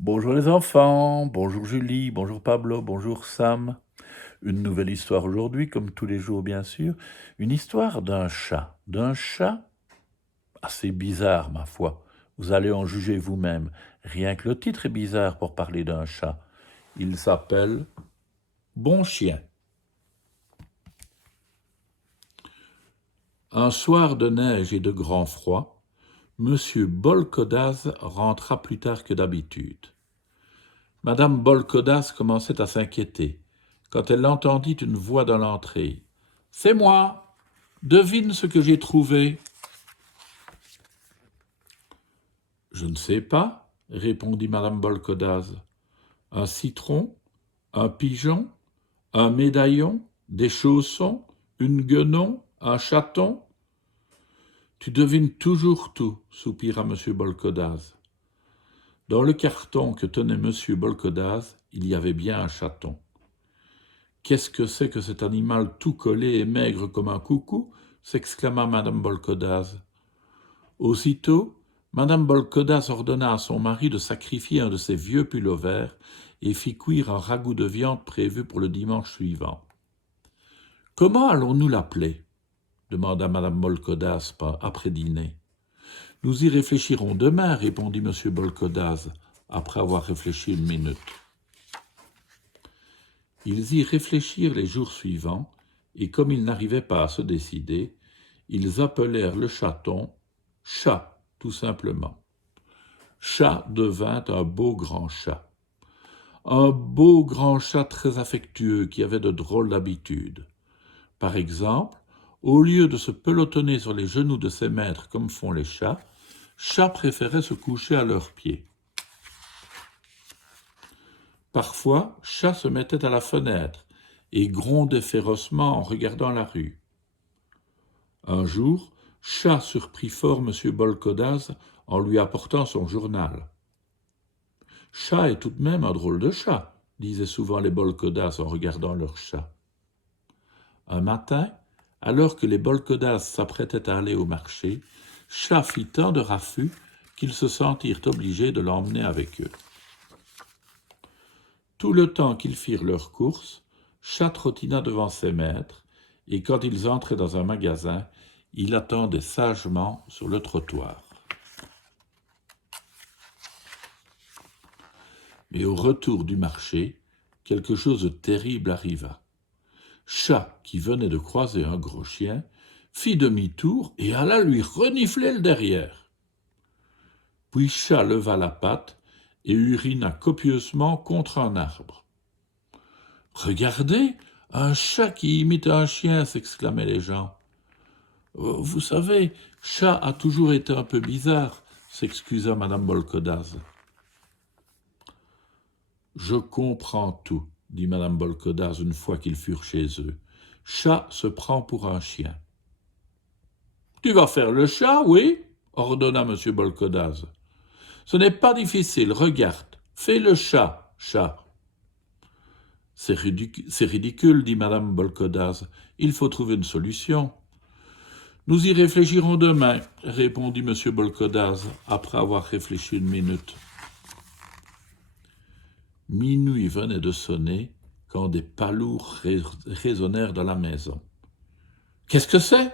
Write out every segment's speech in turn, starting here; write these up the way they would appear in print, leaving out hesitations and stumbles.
Bonjour les enfants, bonjour Julie, bonjour Pablo, bonjour Sam. Une nouvelle histoire aujourd'hui, comme tous les jours bien sûr. Une histoire d'un chat assez bizarre ma foi. Vous allez en juger vous-même. Rien que le titre est bizarre pour parler d'un chat. Il s'appelle Bon Chien. Un soir de neige et de grand froid, Monsieur Bolkodaz rentra plus tard que d'habitude. Madame Bolkodaz commençait à s'inquiéter, quand elle entendit une voix dans l'entrée. « C'est moi. Devine ce que j'ai trouvé. »« Je ne sais pas, » répondit Madame Bolkodaz. « Un citron, un pigeon, un médaillon, des chaussons, une guenon, un chaton. »« Tu devines toujours tout, » soupira Monsieur Bolkodaz. Dans le carton que tenait Monsieur Bolkodaz, il y avait bien un chaton. « Qu'est-ce que c'est que cet animal tout collé et maigre comme un coucou ?» s'exclama Madame Bolkodaz. Aussitôt, Madame Bolkodaz ordonna à son mari de sacrifier un de ses vieux pullovers et fit cuire un ragoût de viande prévu pour le dimanche suivant. « Comment allons-nous l'appeler ?» demanda Madame Bolkodaz après dîner. « Nous y réfléchirons demain, » répondit Monsieur Bolkodaz, après avoir réfléchi une minute. Ils y réfléchirent les jours suivants, et comme ils n'arrivaient pas à se décider, ils appelèrent le chaton « Chat », tout simplement. Chat devint un beau grand chat. Un beau grand chat très affectueux qui avait de drôles d'habitudes. Par exemple, au lieu de se pelotonner sur les genoux de ses maîtres comme font les chats, Chat préférait se coucher à leurs pieds. Parfois, Chat se mettait à la fenêtre et grondait férocement en regardant la rue. Un jour, Chat surprit fort M. Bolkodaz en lui apportant son journal. « Chat est tout de même un drôle de chat, » disaient souvent les Bolkodaz en regardant leur chat. Un matin, alors que les Bolkodaz s'apprêtaient à aller au marché, Chat fit tant de raffus qu'ils se sentirent obligés de l'emmener avec eux. Tout le temps qu'ils firent leur course, Chat trottina devant ses maîtres, et quand ils entraient dans un magasin, il attendait sagement sur le trottoir. Mais au retour du marché, quelque chose de terrible arriva. Chat, qui venait de croiser un gros chien, fit demi-tour et alla lui renifler le derrière. Puis Chat leva la patte et urina copieusement contre un arbre. « Regardez, un chat qui imite un chien !» s'exclamaient les gens. « Vous savez, Chat a toujours été un peu bizarre !» s'excusa Madame Bolkodaz. « Je comprends tout, » dit Madame Bolkodaz une fois qu'ils furent chez eux. « Chat se prend pour un chien. »« Tu vas faire le chat, oui ?» ordonna M. Bolkodaz. « Ce n'est pas difficile, regarde, fais le chat, Chat. »« C'est ridicule, dit Madame Bolkodaz. Il faut trouver une solution. »« Nous y réfléchirons demain, » répondit M. Bolkodaz, après avoir réfléchi une minute. Minuit venait de sonner quand des pas lourds résonnèrent dans la maison. « Qu'est-ce que c'est ?»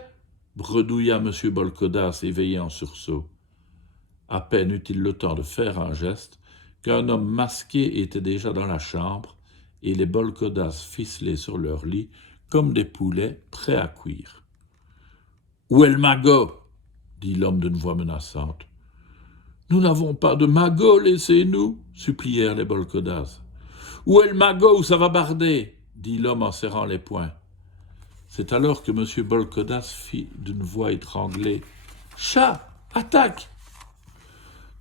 bredouilla M. Bolkodaz, éveillé en sursaut. À peine eut-il le temps de faire un geste qu'un homme masqué était déjà dans la chambre et les Bolkodaz ficelés sur leur lit comme des poulets prêts à cuire. « Où est le magot ?» dit l'homme d'une voix menaçante. « Nous n'avons pas de magot, laissez-nous » supplièrent les Bolkodaz. « Où est le magot ou ça va barder ?» dit l'homme en serrant les poings. C'est alors que M. Bolkodaz fit d'une voix étranglée « Chat, attaque !»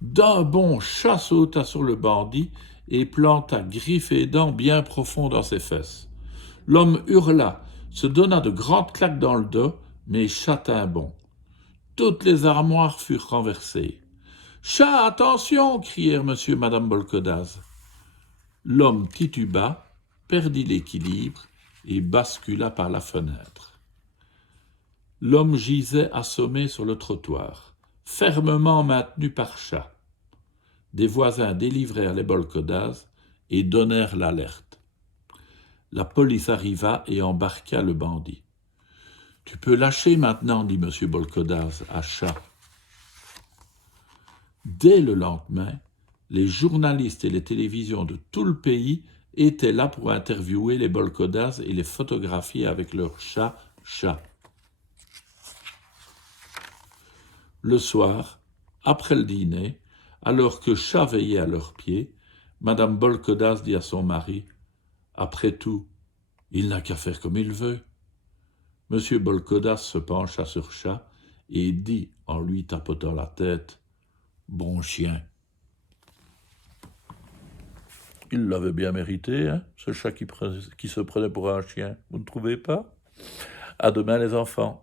D'un bond, Chat sauta sur le bandit et planta griffes et dents bien profonds dans ses fesses. L'homme hurla, se donna de grandes claques dans le dos, mais Chat tint bon. Toutes les armoires furent renversées. « Chat, attention !» crièrent M. et Mme Bolkodaz. L'homme tituba, perdit l'équilibre et bascula par la fenêtre. L'homme gisait assommé sur le trottoir, fermement maintenu par Chat. des voisins délivrèrent les bolkodars et donnèrent l'alerte. La police arriva et embarqua le bandit. « Tu peux lâcher maintenant, dit M. Bolkodars à Chat. » Dès le lendemain, les journalistes et les télévisions de tout le pays étaient là pour interviewer les bolkodars et les photographier avec leur chat. Le soir, après le dîner, alors que Chat veillait à leurs pieds, Madame Bolkodars dit à son mari « Après tout, il n'a qu'à faire comme il veut. » Monsieur Bolkodars se pencha sur Chat et dit en lui tapotant la tête « Bon chien. » Il l'avait bien mérité, hein, ce chat qui se prenait pour un chien, vous ne trouvez pas? À demain les enfants.